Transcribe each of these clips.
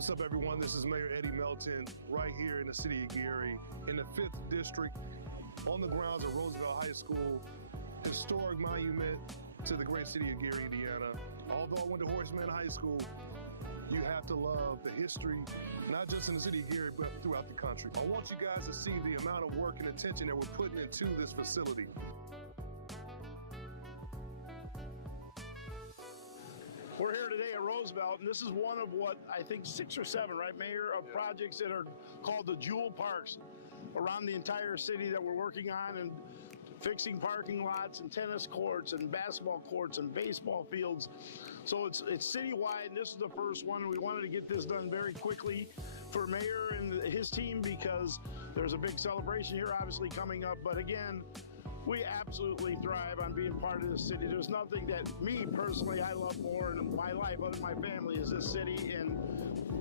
what's up everyone? This is Mayor Eddie Melton right here in the city of Gary in the 5th District on the grounds of Roosevelt High School, historic monument to the great city of Gary, Indiana. Although I went to Horseman High School, you have to love the history, not just in the city of Gary, but throughout the country. I want you guys to see the amount of work and attention that we're putting into this facility. We're here today at Roosevelt, and this is one of what I think 6 or 7, right, Mayor, of projects that are called the Jewel Parks around the entire city that we're working on, and fixing parking lots and tennis courts and basketball courts and baseball fields. So it's citywide, and this is the first one. We wanted to get this done very quickly for Mayor and his team because there's a big celebration here obviously coming up. But again, we absolutely thrive on being part of this city. There's nothing that me personally I love more in my life other than my family is this city, and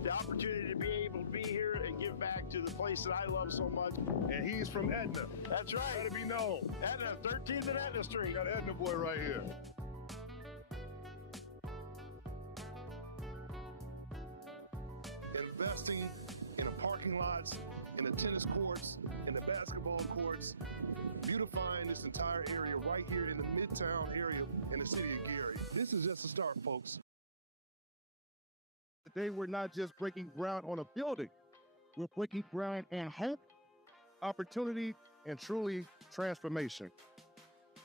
the opportunity to be able to be here and give back to the place that I love so much. And he's from Etna. That's right. Gotta be known. Etna, 13th and Etna Street. Got an Etna boy right here. Investing in the parking lots, in the tennis courts, in the basketball courts, beautifying this entire area right here in the Midtown area in the city of Gary. This is just a start, folks. Today, we're not just breaking ground on a building. We're breaking ground on hope, opportunity, and truly transformation.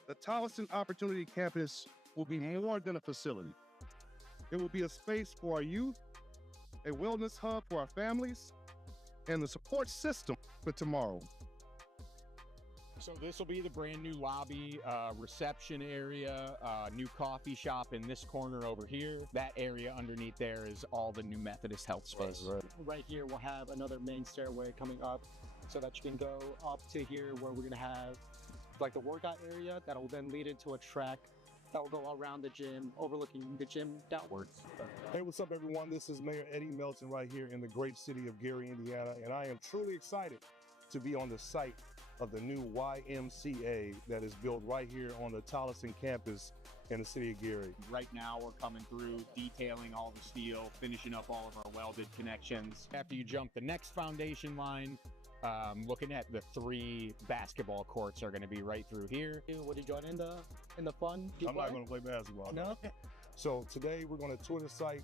The Tolleson Opportunity Campus will be more than a facility. It will be a space for our youth, a wellness hub for our families, and the support system for tomorrow. So this will be the brand new lobby, reception area, new coffee shop in this corner over here. That area underneath there is all the new Methodist health space. Right here we'll have another main stairway coming up so that you can go up to here where we're going to have like the workout area that will then lead into a track that will go around the gym, overlooking the gym downwards. Hey, what's up everyone? This is Mayor Eddie Melton right here in the great city of Gary, Indiana, and I am truly excited to be on the site of the new YMCA that is built right here on the Tolleson campus in the city of Gary. Right now we're coming through, detailing all the steel, finishing up all of our welded connections. After you jump the next foundation line, looking at the 3 basketball courts are going to be right through here. Would you join in the fun? I'm not going to play basketball. No? So today we're going to tour the site.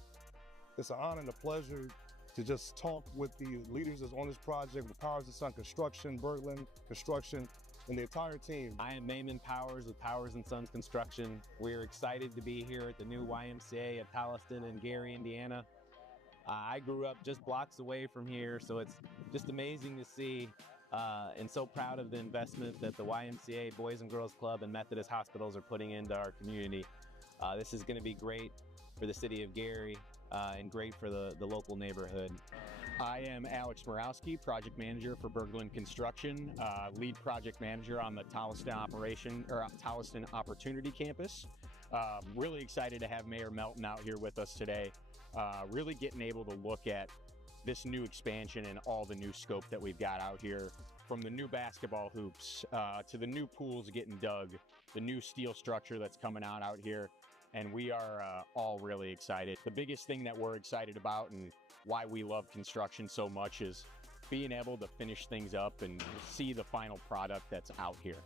It's an honor and a pleasure to just talk with the leaders that's on this project, with Powers & Son Construction, Berglund Construction, and the entire team. I am Maimon Powers with Powers & Sons Construction. We're excited to be here at the new YMCA at Tolleson in Gary, Indiana. I grew up just blocks away from here, so it's just amazing to see and so proud of the investment that the YMCA, Boys and Girls Club, and Methodist Hospitals are putting into our community. This is going to be great for the city of Gary and great for the local neighborhood. I am Alex Morawski, project manager for Berglund Construction, lead project manager on the Tolleson Opportunity Campus. Really excited to have Mayor Melton out here with us today. Really getting able to look at this new expansion and all the new scope that we've got out here, from the new basketball hoops to the new pools getting dug, the new steel structure that's coming out here. And we are all really excited. The biggest thing that we're excited about and why we love construction so much is being able to finish things up and see the final product that's out here.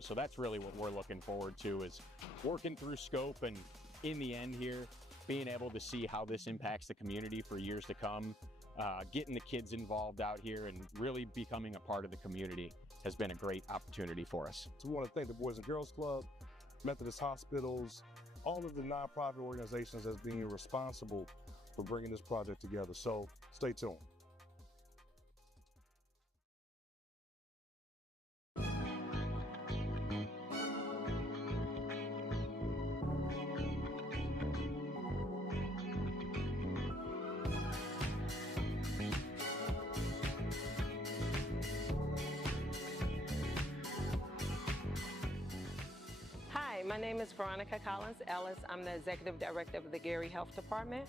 So that's really what we're looking forward to, is working through scope and in the end here, being able to see how this impacts the community for years to come. Getting the kids involved out here and really becoming a part of the community has been a great opportunity for us. So we want to thank the Boys and Girls Club, Methodist Hospitals, all of the nonprofit organizations that's being responsible for bringing this project together. So stay tuned. My name is Veronica Collins Ellis. I'm the Executive Director of the Gary Health Department,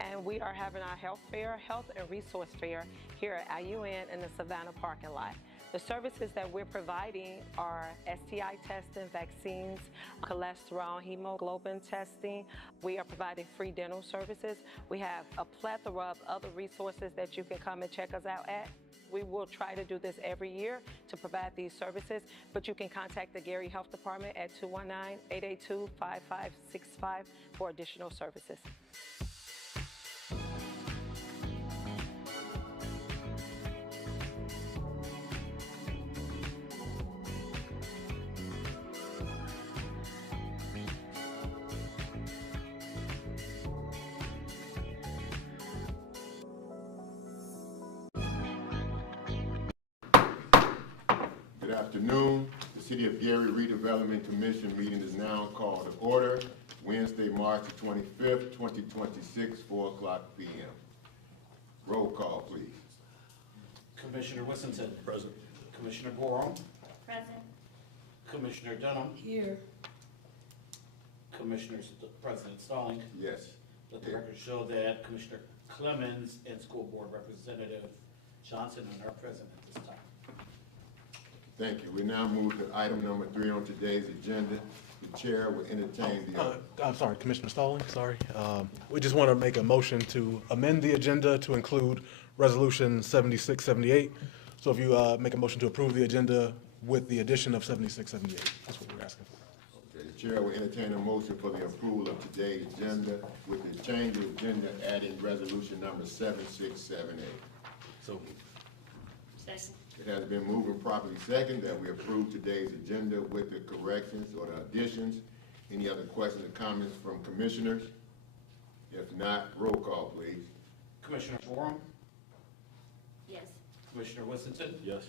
and we are having our health fair, health and resource fair here at IUN in the Savannah parking lot. The services that we're providing are STI testing, vaccines, cholesterol, hemoglobin testing. We are providing free dental services. We have a plethora of other resources that you can come and check us out at. We will try to do this every year to provide these services, but you can contact the Gary Health Department at 219-882-5565 for additional services. Good afternoon. The City of Gary Redevelopment Commission meeting is now called to order. Wednesday, March 25th, 2026, 4 o'clock p.m. Roll call, please. Commissioner Wissington. Present. Commissioner Gorham. Present. Commissioner Dunham. Here. President Stalling. Yes. Let the record show that Commissioner Clemens and School Board Representative Johnson are present at this time. Thank you. We now move to item number 3 on today's agenda. The chair will entertain the... I'm sorry, Commissioner Stalling, sorry. We just want to make a motion to amend the agenda to include Resolution 7678. So if you make a motion to approve the agenda with the addition of 7678, that's what we're asking for. Okay, the chair will entertain a motion for the approval of today's agenda with the change of agenda adding resolution number 7678. So Second. It has been moved and properly second that we approve today's agenda with the corrections or the additions. Any other questions or comments from commissioners? If not, roll call, please. Commissioner Gorham. Yes. Commissioner Wissington. yes.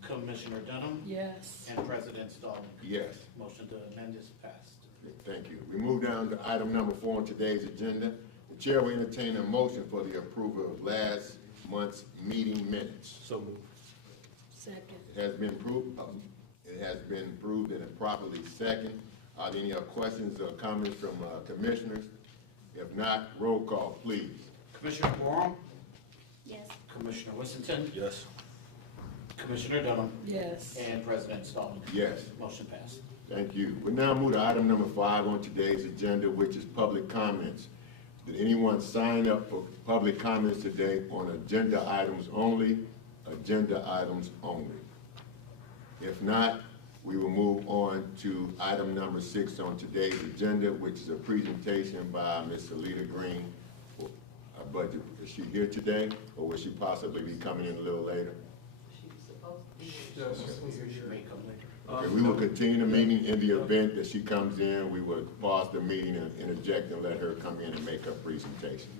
Commissioner Dunham. Yes. And President Stalling. Yes. Motion to amend is passed. Thank you. We move down to item number 4 on today's agenda. The chair will entertain a motion for the approval of last month's meeting minutes. So moved. Second. It has been approved. It has been approved and properly second. Are there any questions or comments from commissioners? If not, roll call, please. Commissioner Gorham. Yes. Commissioner Wissington. Yes. Commissioner Dunham. Yes. And President Stalling. Yes. Motion passed. Thank you. We now move to item number 5 on today's agenda, which is public comments. Did anyone sign up for public comments today on agenda items only? Agenda items only. If not, we will move on to item number 6 on today's agenda, which is a presentation by Ms. Salita Green for our budget. Is she here today, or will she possibly be coming in a little later? Okay, we will continue the meeting. In the event that she comes in, we will pause the meeting and interject and let her come in and make her presentation.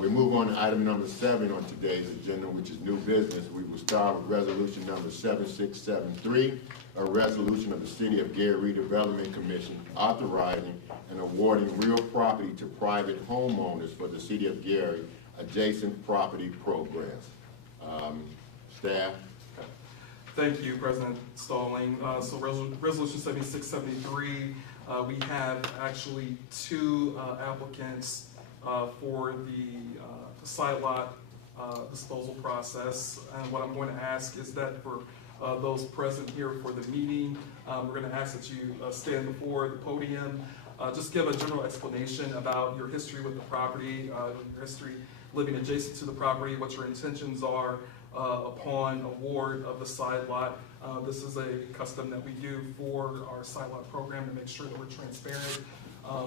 We move on to item number 7 on today's agenda, which is new business. We will start with resolution number 7673, a resolution of the City of Gary Redevelopment Commission authorizing and awarding real property to private homeowners for the City of Gary adjacent property programs. Staff? Thank you, President Stalling. So resolution 7673, we have actually 2 applicants for the side lot disposal process. And what I'm going to ask is that for those present here for the meeting, we're going to ask that you stand before the podium, just give a general explanation about your history with the property, your history living adjacent to the property, what your intentions are upon award of the side lot. This is a custom that we do for our side lot program to make sure that we're transparent,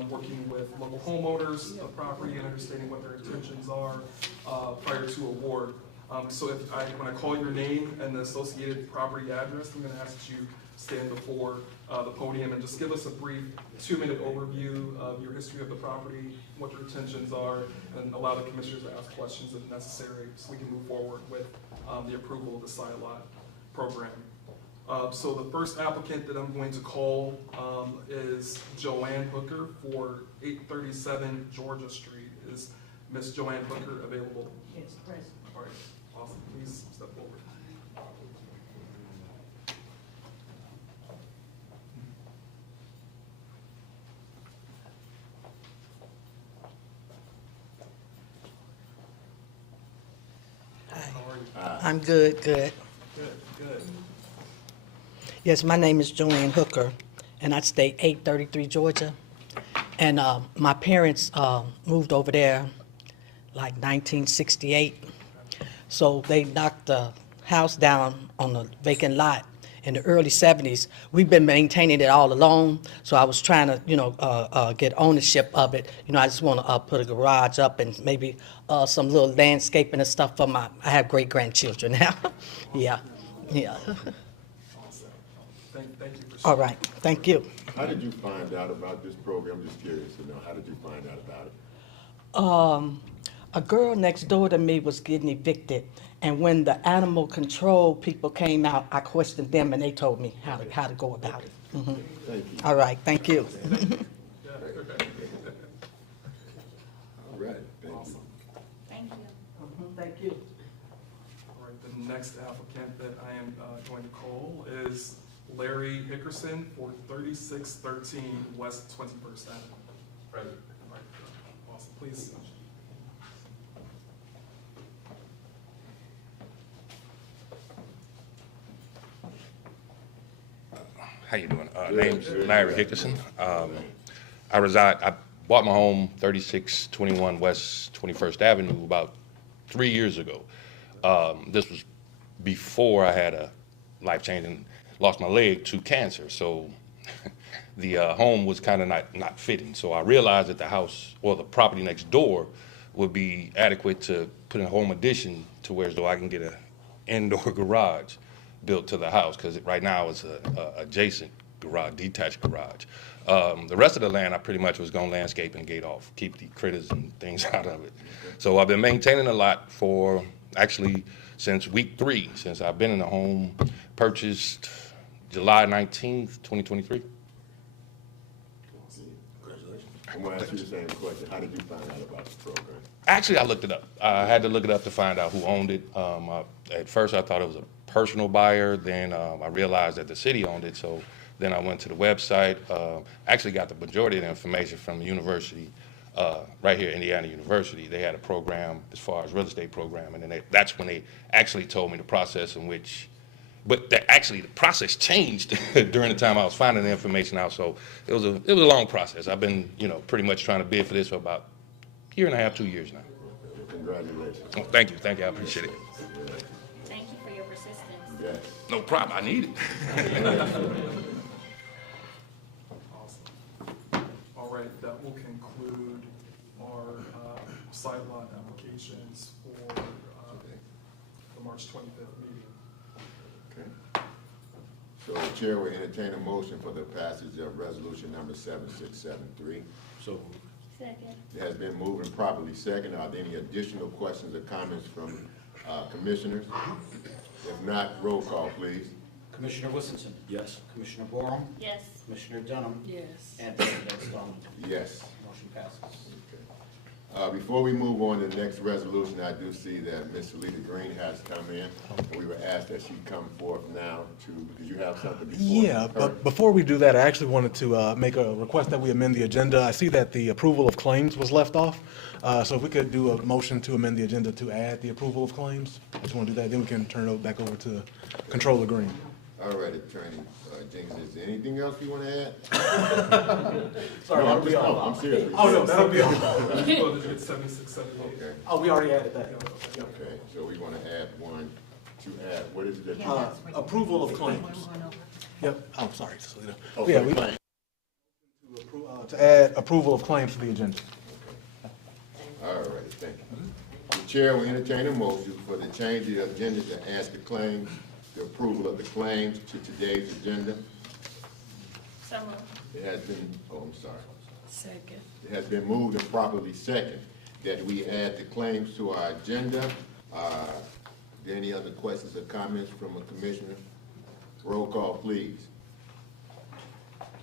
working with local homeowners of property and understanding what their intentions are prior to award. So when I call your name and the associated property address, I'm going to ask that you stand before the podium and just give us a brief 2-minute overview of your history of the property, what your intentions are, and allow the commissioners to ask questions if necessary so we can move forward with the approval of the side lot program. So the first applicant that I'm going to call is Joanne Hooker for 837 Georgia Street. Is Miss Joanne Hooker available? Yes, present. All right, awesome. Please step forward. I'm good. Good. Yes, my name is Joanne Hooker, and I stay 833 Georgia. And my parents moved over there like 1968. So they knocked the house down on a vacant lot in the early 70s. We've been maintaining it all along, so I was trying to, get ownership of it. I just want to put a garage up and maybe some little landscaping and stuff for I have great-grandchildren now. Yeah. Awesome. Thank you for sharing. All right, thank you. How did you find out about this program? I'm just curious to know, how did you find out about it? A girl next door to me was getting evicted, and when the animal control people came out, I questioned them, and they told me how to go about it. Mhm. Thank you. All right, thank you. All right, thank you. Thank you. Thank you. All right, the next applicant that I am going to call is Larry Hickerson for 3613 West 21st Avenue. Present. All right, awesome, please. How you doing? Name's Larry Hickerson. I bought my home 3621 West 21st Avenue about 3 years ago. This was before I had a life-changing, lost my leg to cancer. So the home was kind of not fitting. So I realized that the house or the property next door would be adequate to put in a home addition to where as though I can get an indoor garage built to the house, because right now it's a adjacent garage, detached garage. The rest of the land I pretty much was going to landscape and gate off, keep the critters and things out of it. So I've been maintaining the lot for actually since week 3, since I've been in the home, purchased July 19th, 2023. I'm going to ask you the same question. How did you find out about the program? Actually, I looked it up. I had to look it up to find out who owned it. At first, I thought it was a personal buyer. Then I realized that the city owned it. So then I went to the website. Actually got the majority of the information from the university, right here, Indiana University. They had a program as far as real estate program. And then that's when they actually told me the process in which, but actually the process changed during the time I was finding the information out. So it was a long process. I've been, pretty much trying to bid for this for about a year and a half, 2 years now. Congratulations. Oh, thank you, I appreciate it. Thank you for your persistence. Yes. No problem, I need it. Awesome. All right, that will conclude our side lot applications for the March 25th meeting. Okay. So the chair will entertain a motion for the passage of resolution number 7673. So Second. It has been moved and properly second. Are there any additional questions or comments from commissioners? If not, roll call, please. Commissioner Wilkinson? Yes. Commissioner Borum? Yes. Commissioner Dunham? Yes. And President Stone? Yes. Motion passes. Before we move on to the next resolution, I do see that Ms. Salita Green has come in. We were asked that she come forth now did you have something before? Yeah, but before we do that, I actually wanted to make a request that we amend the agenda. I see that the approval of claims was left off. So if we could do a motion to amend the agenda to add the approval of claims, I just want to do that. Then we can turn it back over to Controller Green. All right, Attorney Jenkins, is there anything else you want to add? Sorry, No, that'll be all. I'm serious. Oh, no, that'll be all. It's 7678. Okay. Oh, we already added that. Okay, so we want to add one, what is it? Approval of claims. Yep, I'm sorry, Salita. Oh, Yeah, for we the claim. to add approval of claims to the agenda. All right, thank you. The chair will entertain a motion for the change of the agenda to add the claims, the approval of the claims to today's agenda. So moved. It has been, I'm sorry. Second. It has been moved and properly second that we add the claims to our agenda. Are there any other questions or comments from a commissioner? Roll call, please.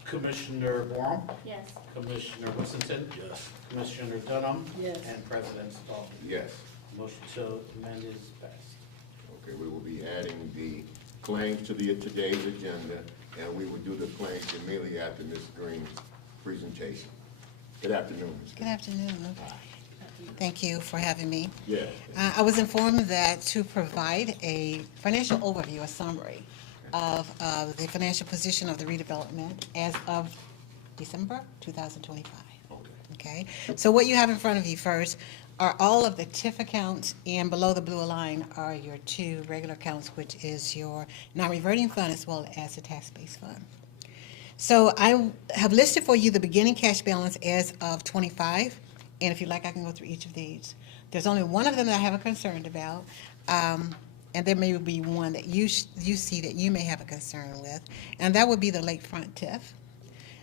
Commissioner Borum? Yes. Commissioner Wilkinson? Yes. Commissioner Dunham? Yes. And President Stone? Yes. Motion to amend is passed. Okay, we will be adding the claims to today's agenda, and we will do the claims immediately after Ms. Green's presentation. Good afternoon, Ms. Good afternoon. Thank you for having me. Yeah. I was informed that to provide a financial overview, a summary of the financial position of the redevelopment as of December 2025. Okay, so what you have in front of you first are all of the TIF accounts, and below the blue line are your two regular accounts, which is your non-reverting fund as well as the tax-based fund. So I have listed for you the beginning cash balance as of 25, and if you'd like, I can go through each of these. There's only one of them that I have a concern about, and there may be one that you see that you may have a concern with, and that would be the lakefront TIF.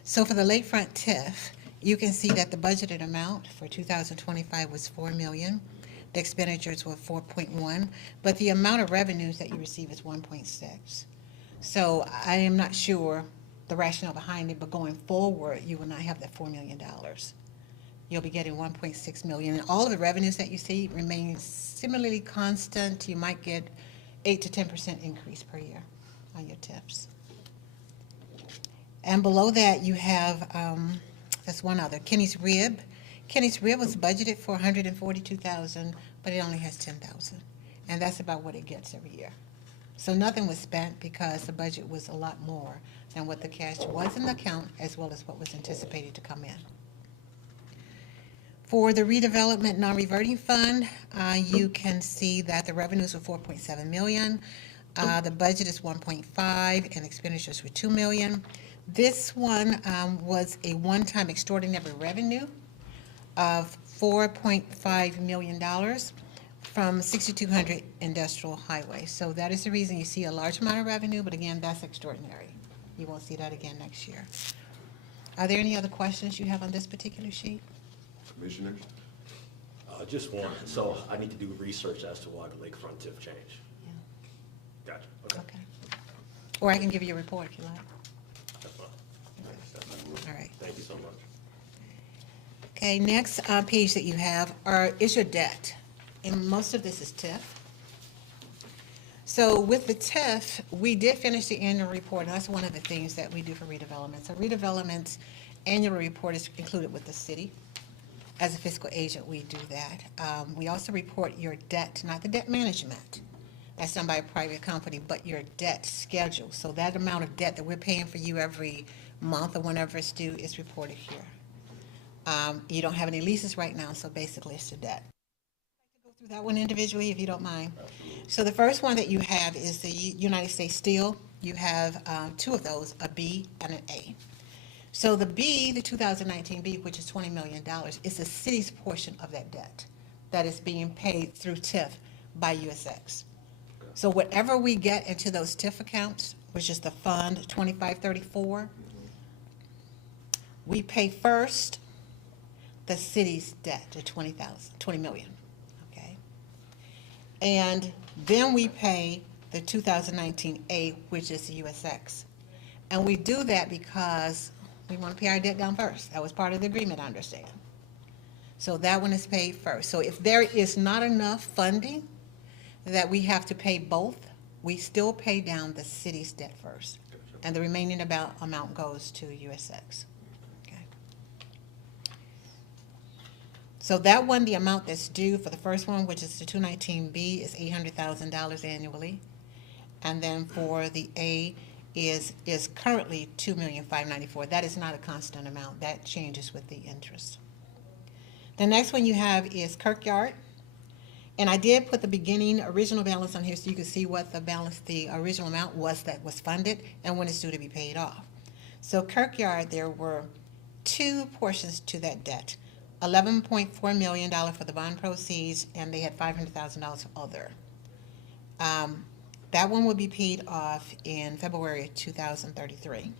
So for the lakefront TIF, you can see that the budgeted amount for 2025 was $4 million. The expenditures were 4.1, but the amount of revenues that you receive is 1.6. So I am not sure the rationale behind it, but going forward, you will not have that $4 million. You'll be getting 1.6 million. And all of the revenues that you see remain similarly constant. You might get 8 to 10% increase per year on your TIFs. And below that, you have, that's one other, Kenny's Rib. Kenny's Rib was budgeted for $142,000, but it only has $10,000. And that's about what it gets every year. So nothing was spent because the budget was a lot more than what the cash was in the account as well as what was anticipated to come in. For the redevelopment non-reverting fund, you can see that the revenues were 4.7 million. The budget is 1.5 and expenditures were 2 million. This one was a one-time extraordinary revenue of $4.5 million from 6200 Industrial Highway. So that is the reason you see a large amount of revenue, but again, that's extraordinary. You won't see that again next year. Are there any other questions you have on this particular sheet? Commissioners? Just one. So I need to do research as to why the lakefront TIF changed. Yeah. Gotcha. Okay. Or I can give you a report if you like. That's fine. All right. Thank you so much. Okay, next page that you have is your debt. And most of this is TIF. So with the TIF, we did finish the annual report, and that's one of the things that we do for redevelopment. So redevelopment's annual report is included with the city. As a fiscal agent, we do that. We also report your debt, not the debt management. That's done by a private company, but your debt schedule. So that amount of debt that we're paying for you every month or whenever it's due is reported here. You don't have any leases right now, so basically it's your debt. I'd like to go through that one individually, if you don't mind. So the first one that you have is the United States Steel. You have two of those, a B and an A. So the B, the 2019 B, which is $20 million, is the city's portion of that debt that is being paid through TIF by USX. So whatever we get into those TIF accounts, which is the fund 2534, we pay first the city's debt to $20 million, okay? And then we pay the 2019 A, which is the USX. And we do that because we want to pay our debt down first. That was part of the agreement, I understand. So that one is paid first. So if there is not enough funding that we have to pay both, we still pay down the city's debt first. And the remaining amount goes to USX. Okay. So that one, the amount that's due for the first one, which is the 219B, is $800,000 annually. And then for the A, is currently $2,594,000. That is not a constant amount. That changes with the interest. The next one you have is Kirkyard. And I did put the beginning original balance on here so you can see what the original amount was that was funded and when it's due to be paid off. So Kirkyard, there were two portions to that debt. $11.4 million for the bond proceeds, and they had $500,000 for other. That one will be paid off in February of 2033.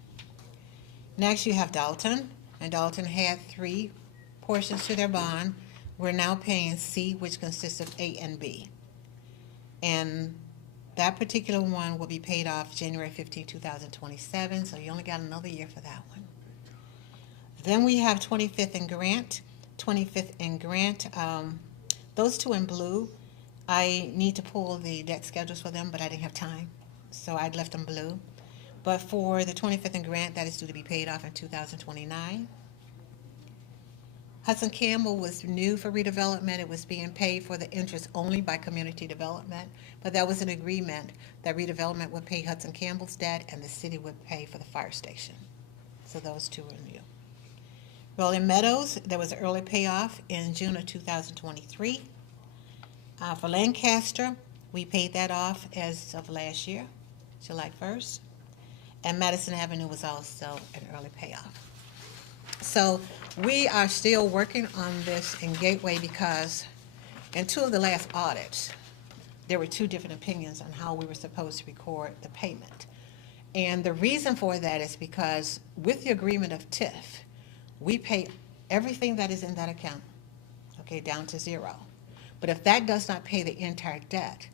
Next, you have Dalton, and Dalton had three portions to their bond. We're now paying C, which consists of A and B. And that particular one will be paid off January 15, 2027, so you only got another year for that one. Then we have 25th and Grant. 25th and Grant, those two in blue, I need to pull the debt schedules for them, but I didn't have time, so I'd left them blue. But for the 25th and Grant, that is due to be paid off in 2029. Hudson Campbell was new for redevelopment. It was being paid for the interest only by community development, but there was an agreement that redevelopment would pay Hudson Campbell's debt and the city would pay for the fire station. So those two were new. Rolling Meadows, there was an early payoff in June of 2023. For Lancaster, we paid that off as of last year, July 1st. And Madison Avenue was also an early payoff. So we are still working on this in Gateway because in two of the last audits, there were two different opinions on how we were supposed to record the payment. And the reason for that is because with the agreement of TIF, we pay everything that is in that account, okay, down to zero. But if that does not pay the entire debt,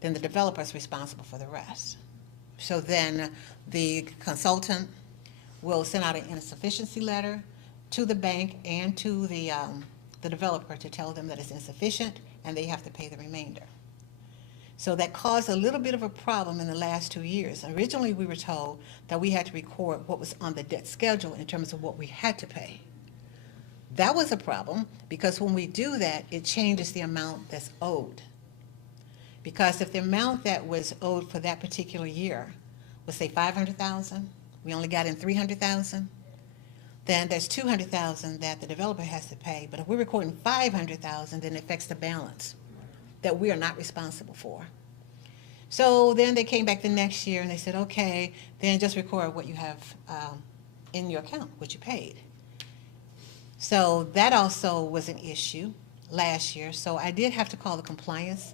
then the developer is responsible for the rest. So then the consultant will send out an insufficiency letter to the bank and to the developer to tell them that it's insufficient and they have to pay the remainder. So that caused a little bit of a problem in the last 2 years. Originally, we were told that we had to record what was on the debt schedule in terms of what we had to pay. That was a problem because when we do that, it changes the amount that's owed. Because if the amount that was owed for that particular year was, say, $500,000, we only got in $300,000, then there's $200,000 that the developer has to pay. But if we're recording $500,000, then it affects the balance that we are not responsible for. So then they came back the next year and they said, okay, then just record what you have in your account, what you paid. So that also was an issue last year. So I did have to call the compliance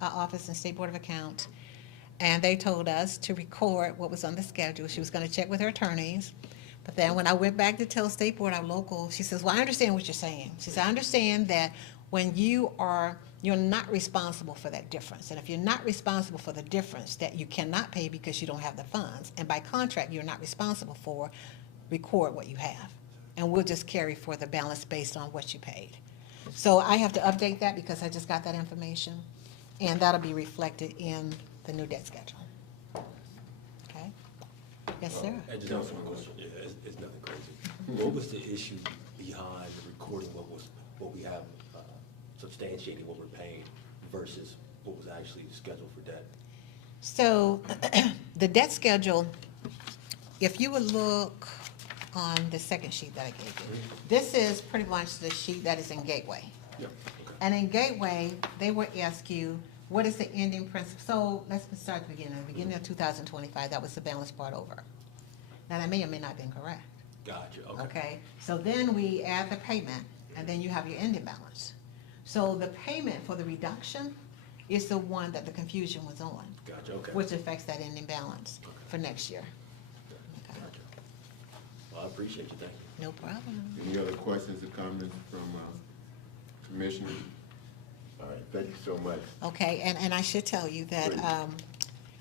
office and State Board of Accounts, and they told us to record what was on the schedule. She was going to check with her attorneys. But then when I went back to tell State Board, our local, she says, well, I understand what you're saying. She says, I understand that when you're not responsible for that difference. And if you're not responsible for the difference that you cannot pay because you don't have the funds, and by contract you're not responsible for, record what you have. And we'll just carry for the balance based on what you paid. So I have to update that because I just got that information, and that'll be reflected in the new debt schedule. Okay? Yes, sir. I just have one question. Yeah, it's nothing crazy. What was the issue behind recording what we have substantiating what we're paying versus what was actually scheduled for debt? So the debt schedule, if you would look on the second sheet that I gave you, this is pretty much the sheet that is in Gateway. Yep. Okay. And in Gateway, they would ask you, what is the ending principal? So let's start at the beginning of 2025, that was the balance brought over. Now that may or may not have been correct. Gotcha, okay. Okay, so then we add the payment, and then you have your ending balance. So the payment for the reduction is the one that the confusion was on. Gotcha, okay. Which affects that ending balance for next year. Okay. Gotcha. Well, I appreciate you, thank you. No problem. Any other questions or comments from commissioners? All right, thank you so much. Okay, and I should tell you that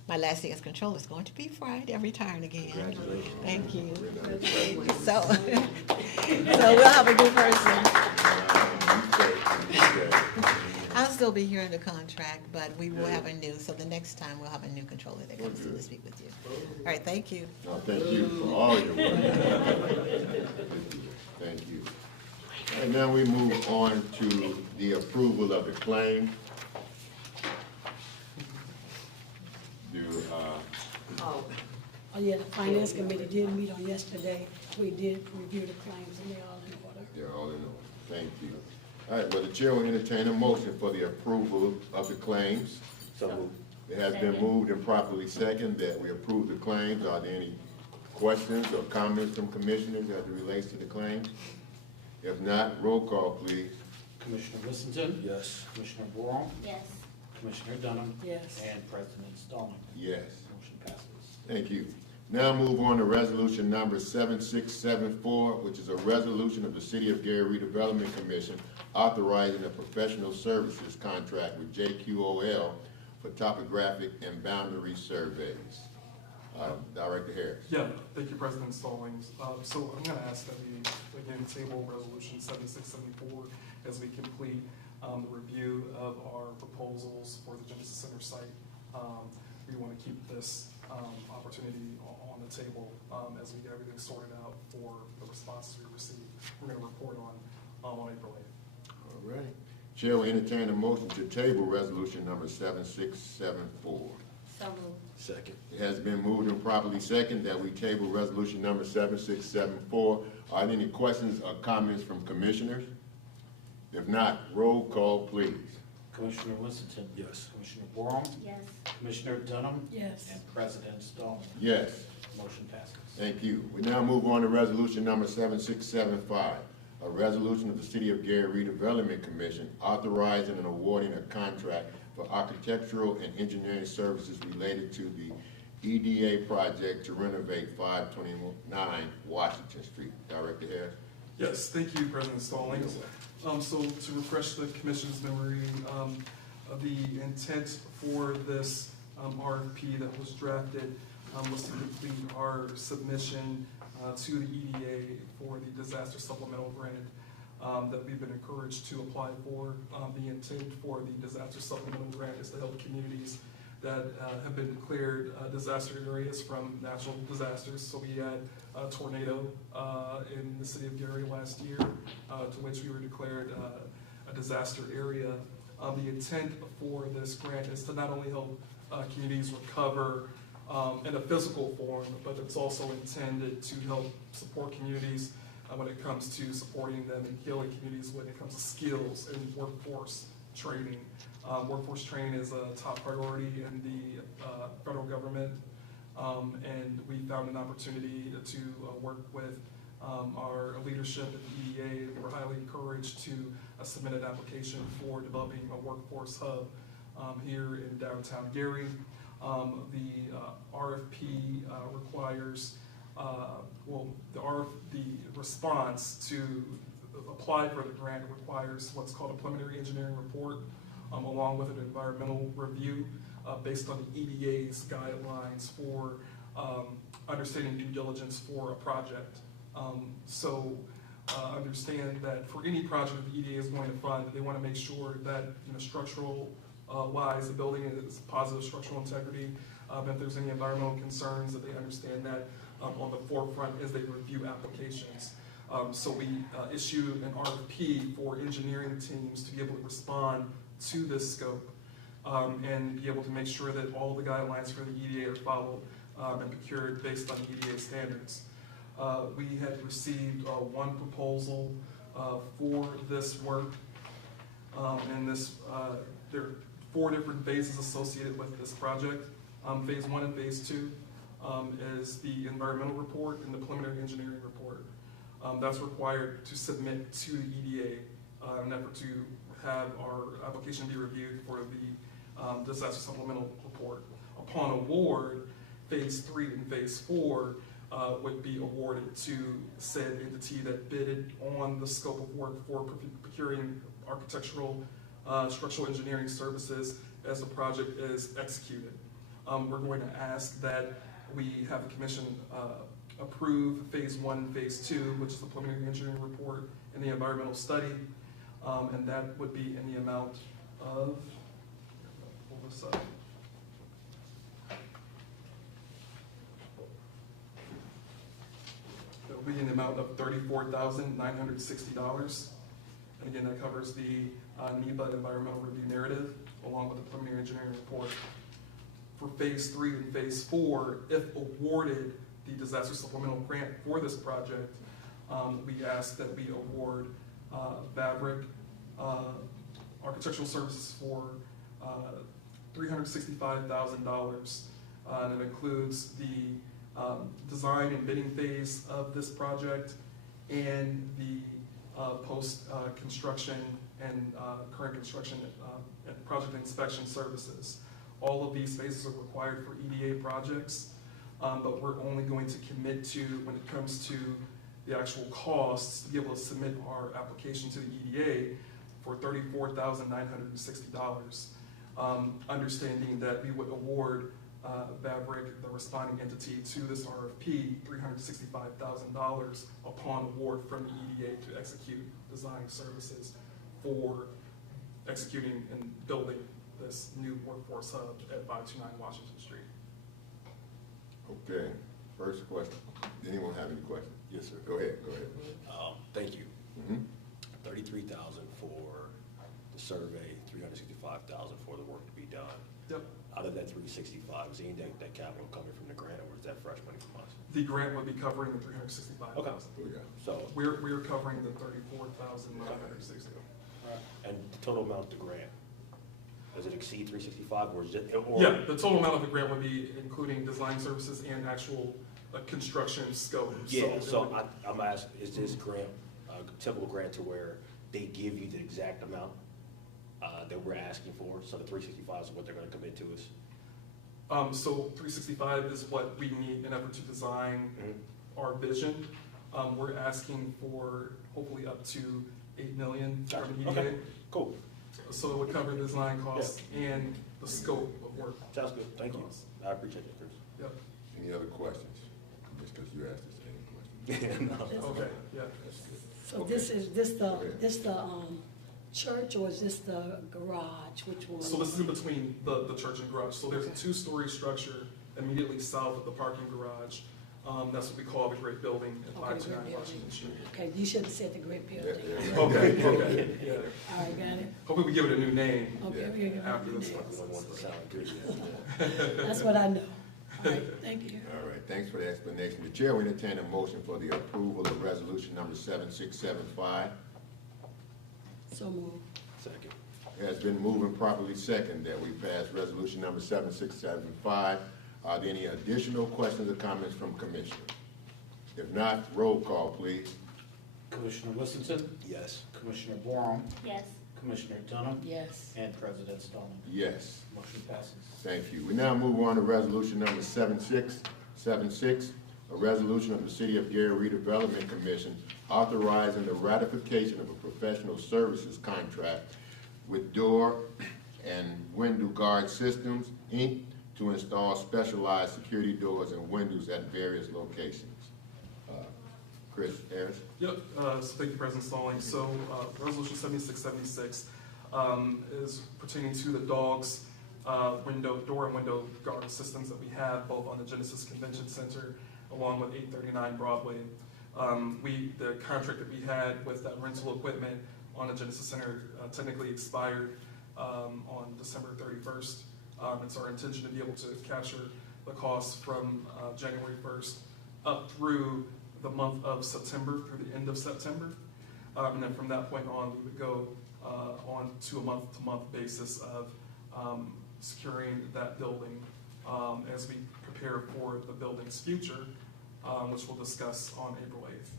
my last day as controller is going to be Friday. I'm retiring again. Congratulations. Thank you. So we'll have a new person. I'll still be here under contract, but we will have a new, so the next time we'll have a new controller that comes in to speak with you. All right, thank you. No, thank you for all your work. Thank you. And now we move on to the approval of the claim. Oh, yeah, the Finance Committee did meet on yesterday. We did review the claims and they're all in order. They're all in order. Thank you. All right, well, the chair will entertain a motion for the approval of the claims. So moved. It has been moved and properly seconded that we approve the claims. Are there any questions or comments from commissioners as it relates to the claims? If not, roll call, please. Commissioner Whittington? Yes. Commissioner Brown? Yes. Commissioner Dunham? Yes. And President Stallings? Yes. Motion passes. Thank you. Now move on to resolution number 7674, which is a resolution of the City of Gary Redevelopment Commission authorizing a professional services contract with JQOL for topographic and boundary surveys. Director Harris. Yeah, thank you, President Stallings. So I'm going to ask that we, again, table resolution 7674 as we complete the review of our proposals for the Genesis Center site. We want to keep this opportunity on the table as we get everything sorted out for the responses we receive. We're going to report on April 8th. All right. Chair will entertain a motion to table resolution number 7674. So moved. Second. It has been moved and properly second that we table resolution number 7674. Are there any questions or comments from commissioners? If not, roll call, please. Commissioner Winston. Yes. Commissioner Borum. Yes. Commissioner Dunham. Yes. And President Stone. Yes. Motion passes. Thank you. We now move on to resolution number 7675, a resolution of the City of Gary Redevelopment Commission authorizing and awarding a contract for architectural and engineering services related to the EDA project to renovate 529 Washington Street. Director Harris? Yes, thank you, President Stallings. So to refresh the Commission's memory, the intent for this RFP that was drafted was to complete our submission to the EDA for the disaster supplemental grant that we've been encouraged to apply for. The intent for the disaster supplemental grant is to help communities that have been declared disaster areas from natural disasters. So we had a tornado in the city of Gary last year, to which we were declared a disaster area. The intent for this grant is to not only help communities recover in a physical form, but it's also intended to help support communities when it comes to supporting them and healing communities when it comes to skills and workforce training. Workforce training is a top priority in the federal government, and we found an opportunity to work with our leadership at the EDA. We were highly encouraged to submit an application for developing a workforce hub here in downtown Gary. The RFP requires, the response to apply for the grant requires what's called a preliminary engineering report, along with an environmental review based on the EDA's guidelines for understanding due diligence for a project. Understand that for any project the EDA is going to fund, they want to make sure that structural wise the building is positive structural integrity. If there's any environmental concerns, that they understand that on the forefront as they review applications. So we issue an RFP for engineering teams to be able to respond to this scope and be able to make sure that all of the guidelines for the EDA are followed and procured based on EDA standards. We had received one proposal for this work, and there are 4 different phases associated with this project. Phase 1 and phase 2 is the environmental report and the preliminary engineering report. That's required to submit to the EDA in an effort to have our application be reviewed for the disaster supplemental report. Upon award, phase 3 and phase 4 would be awarded to said entity that bidded on the scope of work for procuring architectural structural engineering services as the project is executed. We're going to ask that we have the commission approve phase 1 and phase 2, which is the preliminary engineering report and the environmental study, and that would be in the amount of, pull this up. It will be in the amount of $34,960. And again, that covers the NEPA environmental review narrative along with the preliminary engineering report. For phase 3 and phase 4, if awarded the disaster supplemental grant for this project, we ask that we award Fabric architectural services for $365,000. And it includes the design and bidding phase of this project and the post-construction and current construction and project inspection services. All of these phases are required for EDA projects, but we're only going to commit to, when it comes to the actual costs, to be able to submit our application to the EDA for $34,960. Understanding that we would award Fabric, the responding entity, to this RFP, $365,000 upon award from the EDA to execute design services for executing and building this new workforce hub at 529 Washington Street. Okay, first question. Anyone have any questions? Yes, sir. Go ahead. Thank you. $33,000 for the survey, $365,000 for the work to be done. Yep. Out of that 365, is any of that capital coming from the grant, or is that fresh money from us? The grant would be covering the $365,000. Okay. So we're covering the $34,960. And the total amount of the grant, does it exceed 365, or is it? Or Yeah, the total amount of the grant would be including design services and actual construction scope. Yeah, so I'm asking, is this grant a typical grant to where they give you the exact amount that we're asking for? So the 365 is what they're going to commit to us? So 365 is what we need in effort to design our vision. We're asking for hopefully up to $8 million from EDA. Okay, cool. So it would cover the design costs and the scope of work. Sounds good. Thank you. I appreciate it, Chris. Yep. Any other questions? Just because you asked the same question. No. Okay, yeah. So this is the church, or is this the garage? Which one? So this is in between the church and garage. So there's a two-story structure immediately south of the parking garage. That's what we call the Great Building at 529 Washington Street. Okay, you should have said the Great Building. Okay, yeah. All right, got it. Hopefully we give it a new name Okay, after this one. That's what I know. All right, thank you. All right, thanks for the explanation. The chair will entertain a motion for the approval of resolution number 7675. So moved. Second. It has been moved and properly second that we pass resolution number 7675. Are there any additional questions or comments from commissioners? If not, roll call, please. Commissioner Whittington? Yes. Commissioner Borum? Yes. Commissioner Dunham? Yes. And President Stallman? Yes. Motion passes. Thank you. We now move on to resolution number 7676, a resolution of the City of Gary Redevelopment Commission authorizing the ratification of a professional services contract with Door and Window Guard Systems, Inc., to install specialized security doors and windows at various locations. Chris Harris? Yep, so thank you, President Stalling. So resolution 7676 is pertaining to the dogs, door and window guard systems that we have both on the Genesis Convention Center along with 839 Broadway. The contract that we had with that rental equipment on the Genesis Center technically expired on December 31st. It's our intention to be able to capture the costs from January 1st up through the month of September, through the end of September. And then from that point on, we would go on to a month-to-month basis of securing that building as we prepare for the building's future, which we'll discuss on April 8th.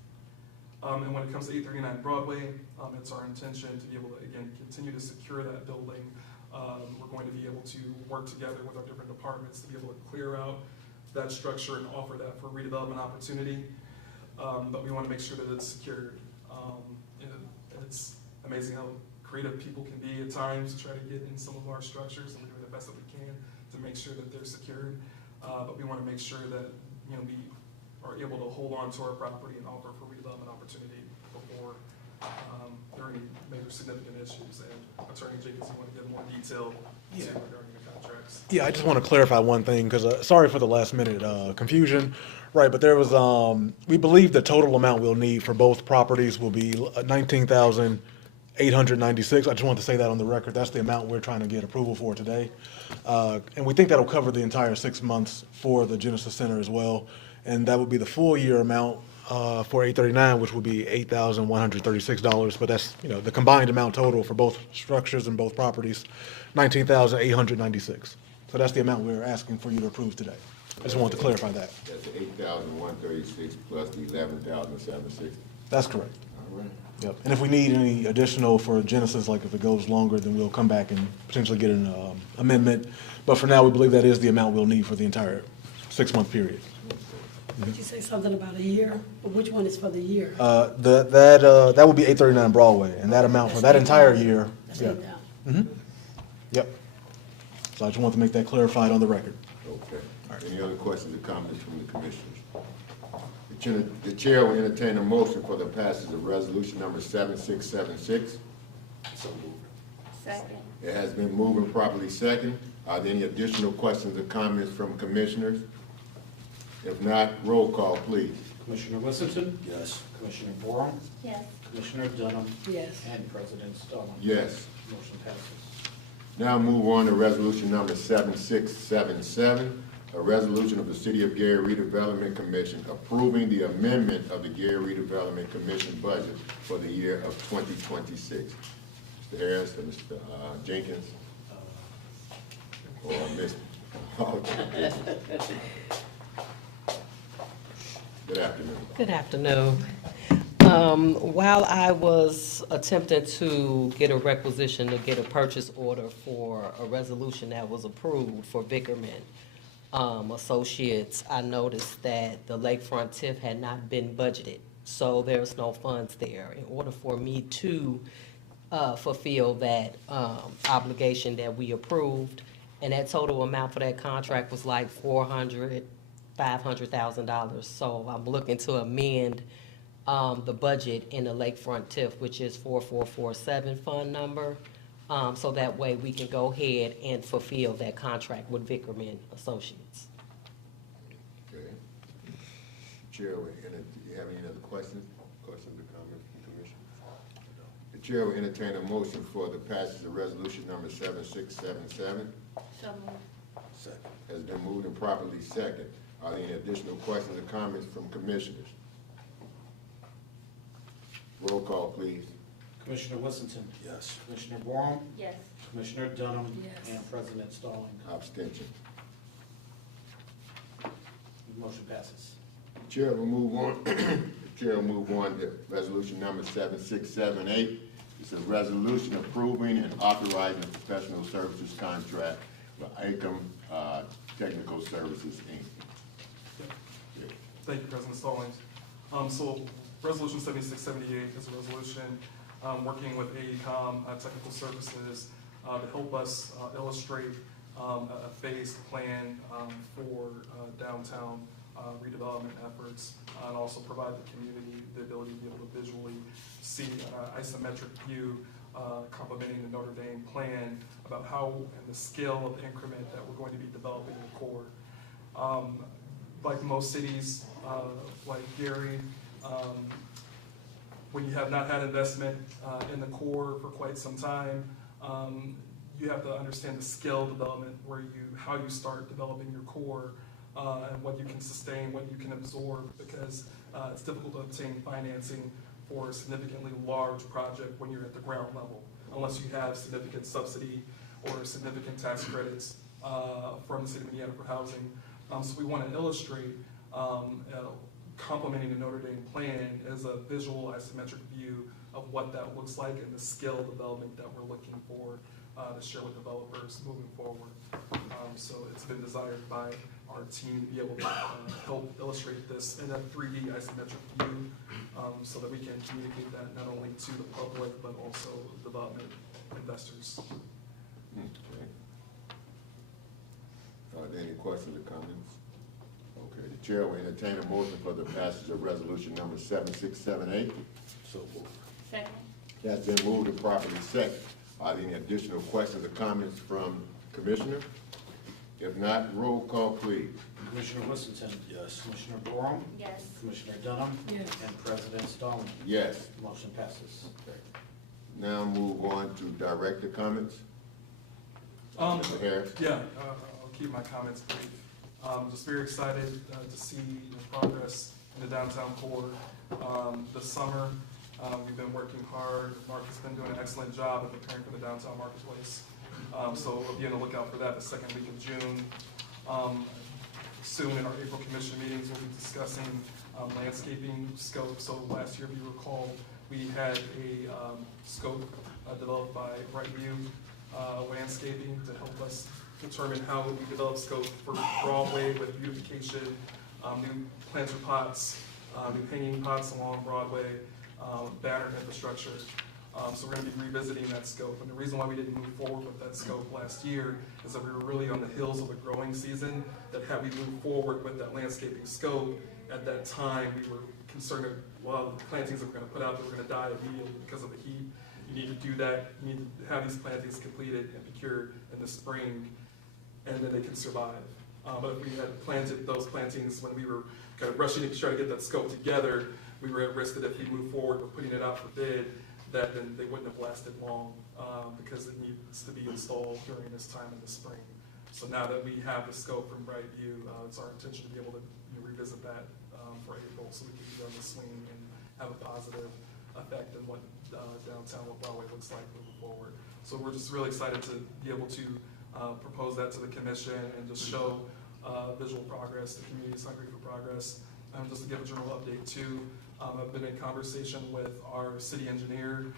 And when it comes to 839 Broadway, it's our intention to be able to, again, continue to secure that building. We're going to be able to work together with our different departments to be able to clear out that structure and offer that for redevelopment opportunity. But we want to make sure that it's secured. And it's amazing how creative people can be at times to try to get in some of our structures, and we're doing the best that we can to make sure that they're secured. But we want to make sure that we are able to hold on to our property and offer for redevelopment opportunity before there are any major significant issues. And Attorney Jacobs, you want to give more detail regarding the contracts? Yeah, I just want to clarify one thing, because sorry for the last minute confusion. Right, but there was, we believe the total amount we'll need for both properties will be $19,896. I just want to say that on the record. That's the amount we're trying to get approval for today. And we think that'll cover the entire 6 months for the Genesis Center as well. And that would be the full year amount for 839, which would be $8,136. But that's, the combined amount total for both structures and both properties, $19,896. So that's the amount we're asking for you to approve today. I just wanted to clarify that. That's the 8,136 plus the 11,760. That's correct. All right. Yep. And if we need any additional for Genesis, like if it goes longer, then we'll come back and potentially get an amendment. But for now, we believe that is the amount we'll need for the entire 6-month period. Did you say something about a year? But which one is for the year? That would be 839 Broadway, and that amount for that entire year. That's Yeah. 8,000. Mm-hmm. Yep. So I just want to make that clarified on the record. Okay. Any other questions or comments from the commissioners? The chair will entertain a motion for the passage of resolution number 7676. So moved. Second. It has been moved and properly second. Are there any additional questions or comments from commissioners? If not, roll call, please. Commissioner Whittington? Yes. Commissioner Borum? Yes. Commissioner Dunham? Yes. And President Stallings? Yes. Motion passes. Now move on to resolution number 7677, a resolution of the City of Gary Redevelopment Commission approving the amendment of the Gary Redevelopment Commission budget for the year of 2026. Mr. Harris and Mr. Jenkins, or Mr. Good afternoon. Good afternoon. While I was attempting to get a requisition to get a purchase order for a resolution that was approved for Vickerman Associates, I noticed that the lakefront TIF had not been budgeted, so there's no funds there. In order for me to fulfill that obligation that we approved, and that total amount for that contract was like $500,000. So I'm looking to amend the budget in the lakefront TIF, which is 4447 fund number. So that way we can go ahead and fulfill that contract with Vickerman Associates. Okay. Chair, do you have any other questions or comments from the commission? The chair will entertain a motion for the passage of resolution number 7677. So moved. Second. Has been moved and properly second. Are there any additional questions or comments from commissioners? Roll call, please. Commissioner Whittington? Yes. Commissioner Borum? Yes. Commissioner Dunham? Yes. And President Stallings? Abstention. Motion passes. Chair will move on. The chair will move on to resolution number 7678. It's a resolution approving and authorizing a professional services contract for ICOM Technical Services, Inc. Thank you, President Stallings. So Resolution 7678 is a resolution working with AECOM Technical Services to help us illustrate a phased plan for downtown redevelopment efforts, and also provide the community the ability to be able to visually see an isometric view complementing the Notre Dame plan about how and the scale of the increment that we're going to be developing in the core. Like most cities, like Gary, when you have not had investment in the core for quite some time, you have to understand the scale development how you start developing your core and what you can sustain, what you can absorb, because it's difficult to obtain financing for a significantly large project when you're at the ground level, unless you have significant subsidy or significant tax credits from the city of Indiana for housing. So we want to illustrate complementing the Notre Dame plan as a visual isometric view of what that looks like and the scale development that we're looking for to share with developers moving forward. So it's been desired by our team to be able to help illustrate this in a 3D isometric view so that we can communicate that not only to the public but also development investors. Okay. Are there any questions or comments? Okay, the chair will entertain a motion for the passage of resolution number 7678. So moved. Second. That's been moved and properly second. Are there any additional questions or comments from Commissioner? If not, roll call, please. Commissioner Whittington? Yes. Commissioner Borum? Yes. Commissioner Dunham? Yes. And President Stallings? Yes. Motion passes. Okay. Now move on to director comments. Mr. Harris? Yeah, I'll keep my comments brief. Just very excited to see the progress in the downtown core. This summer, we've been working hard. Mark has been doing an excellent job of preparing for the downtown marketplace. So we'll be on the lookout for that the second week of June. Soon in our April commission meetings, we'll be discussing landscaping scope. So last year, if you recall, we had a scope developed by Brightview Landscaping to help us determine how we develop scope for Broadway with beautification, new planter pots, new hanging pots along Broadway, banner infrastructure. So we're going to be revisiting that scope. And the reason why we didn't move forward with that scope last year is that we were really on the heels of the growing season, that had we moved forward with that landscaping scope, at that time we were concerned that, well, the plantings that we're going to put out, that we're going to die immediately because of the heat. You need to do that. You need to have these plantings completed and procured in the spring, and then they can survive. But if we had planted those plantings when we were kind of rushing to try to get that scope together, we were at risk that if we moved forward with putting it out for bid, that then they wouldn't have lasted long because it needs to be installed during this time in the spring. So now that we have the scope from Brightview, it's our intention to be able to revisit that for April, so we can be on the swing and have a positive effect in what downtown, what Broadway looks like moving forward. So we're just really excited to be able to propose that to the commission and just show visual progress. The community is hungry for progress. Just to give a general update too, I've been in conversation with our city engineer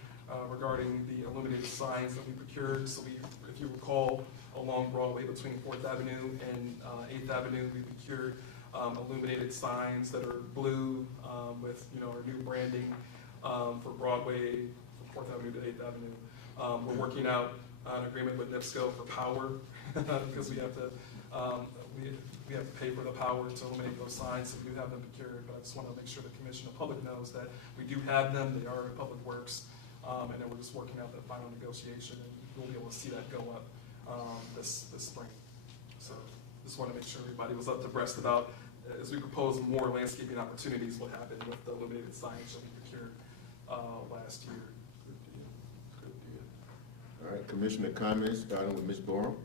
regarding the illuminated signs that we procured. So we, if you recall, along Broadway between 4th Avenue and 8th Avenue, we procured illuminated signs that are blue with our new branding for Broadway, from 4th Avenue to 8th Avenue. We're working out an agreement with NIPSCO for power because we have to we have to pay for the power to illuminate those signs, so we do have them procured. But I just want to make sure the commission and public knows that we do have them. They are in Public Works, and then we're just working out that final negotiation, and we'll be able to see that go up this spring. So just want to make sure everybody was up to breast about, as we propose more landscaping opportunities, what happened with the illuminated signs that we procured last year. Good deal. All right, commissioner comments, starting with Ms. Borum.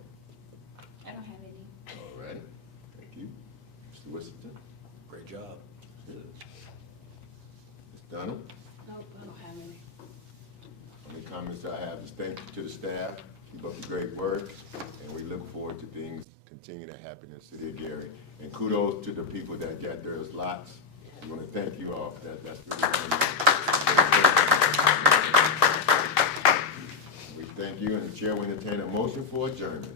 I don't have any. All right, thank you. Mr. Wissington. Great job. Ms. Donald. Nope, I don't have any. Only comments I have is thank you to the staff. Keep up the great work, and we look forward to things continue to happen in the city of Gary. And kudos to the people that got those lots. We want to thank you all. That's really we thank you, and the chair will entertain a motion for adjournment.